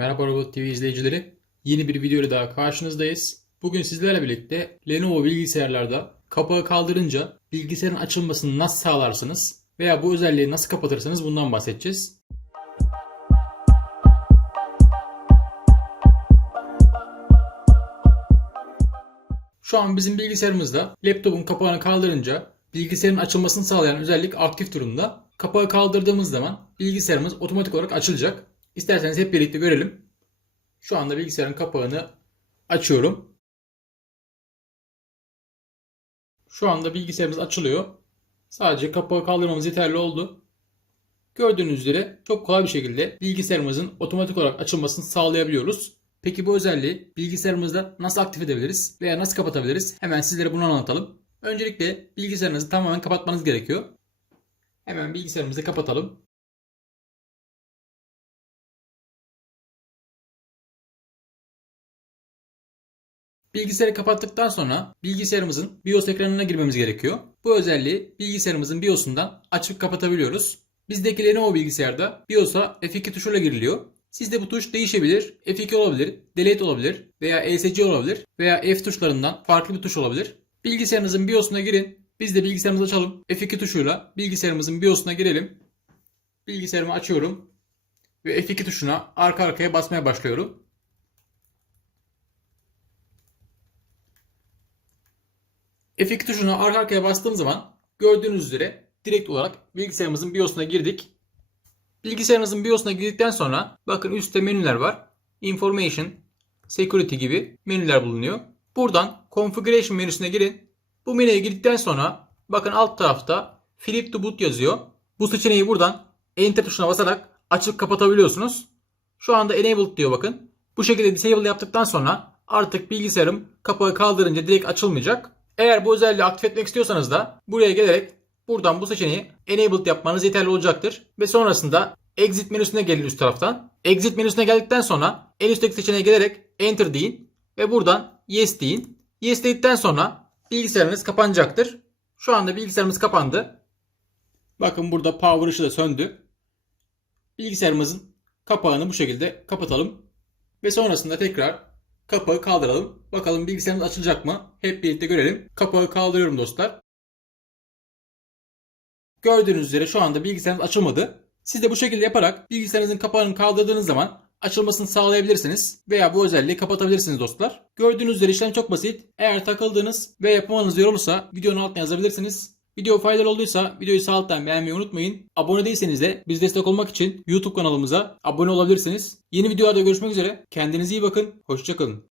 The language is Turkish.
Merhaba Robot TV izleyicileri. Yeni bir video ile daha karşınızdayız. Bugün sizlerle birlikte Lenovo bilgisayarlarda kapağı kaldırınca bilgisayarın açılmasını nasıl sağlarsınız veya bu özelliği nasıl kapatırsınız bundan bahsedeceğiz. Şu an bizim bilgisayarımızda laptopun kapağını kaldırınca bilgisayarın açılmasını sağlayan özellik aktif durumda. Kapağı kaldırdığımız zaman bilgisayarımız otomatik olarak açılacak. İsterseniz hep birlikte görelim. Şu anda bilgisayarın kapağını açıyorum. Şu anda bilgisayarımız açılıyor. Sadece kapağı kaldırmamız yeterli oldu. Gördüğünüz üzere çok kolay bir şekilde bilgisayarımızın otomatik olarak açılmasını sağlayabiliyoruz. Peki bu özelliği bilgisayarımızda nasıl aktif edebiliriz veya nasıl kapatabiliriz? Hemen sizlere bunu anlatalım. Öncelikle bilgisayarınızı tamamen kapatmanız gerekiyor. Hemen bilgisayarımızı kapatalım. Bilgisayarı kapattıktan sonra bilgisayarımızın BIOS ekranına girmemiz gerekiyor. Bu özelliği bilgisayarımızın BIOS'undan açıp kapatabiliyoruz. Bizdeki Lenovo bilgisayarda BIOS'a F2 tuşuyla giriliyor. Sizde bu tuş değişebilir. F2 olabilir, Delete olabilir veya ESC olabilir veya F tuşlarından farklı bir tuş olabilir. Bilgisayarınızın BIOS'una girin. Biz de bilgisayarımızı açalım. F2 tuşuyla bilgisayarımızın BIOS'una girelim. Bilgisayarımı açıyorum. Ve F2 tuşuna arka arkaya basmaya başlıyorum. F2 tuşuna arka arkaya bastığım zaman gördüğünüz üzere direkt olarak bilgisayarımızın BIOS'una girdik. Bilgisayarınızın BIOS'una girdikten sonra bakın üstte menüler var. Information, Security gibi menüler bulunuyor. Buradan Configuration menüsüne girin. Bu menüye girdikten sonra bakın alt tarafta Flip to Boot yazıyor. Bu seçeneği buradan Enter tuşuna basarak açıp kapatabiliyorsunuz. Şu anda Enabled diyor bakın. Bu şekilde Disable yaptıktan sonra artık bilgisayarım kapağı kaldırınca direkt açılmayacak. Eğer bu özelliği aktif etmek istiyorsanız da buraya gelerek buradan bu seçeneği Enabled yapmanız yeterli olacaktır. Ve sonrasında Exit menüsüne gelin üst taraftan. Exit menüsüne geldikten sonra en üstteki seçeneğe gelerek Enter deyin. Ve buradan Yes deyin. Yes dedikten sonra bilgisayarınız kapanacaktır. Şu anda bilgisayarımız kapandı. Bakın burada power ışığı da söndü. Bilgisayarımızın kapağını bu şekilde kapatalım. Ve sonrasında tekrar kapağı kaldıralım. Bakalım bilgisayarımız açılacak mı? Hep birlikte görelim. Kapağı kaldırıyorum dostlar. Gördüğünüz üzere şu anda bilgisayarımız açılmadı. Siz de bu şekilde yaparak bilgisayarınızın kapağını kaldırdığınız zaman açılmasını sağlayabilirsiniz veya bu özelliği kapatabilirsiniz dostlar. Gördüğünüz üzere işlem çok basit. Eğer takıldığınız ve yapamanız zor olursa videonun altına yazabilirsiniz. Video faydalı olduysa videoyu sağ alttan beğenmeyi unutmayın. Abone değilseniz de biz destek olmak için YouTube kanalımıza abone olabilirsiniz. Yeni videolarda görüşmek üzere. Kendinize iyi bakın. Hoşçakalın.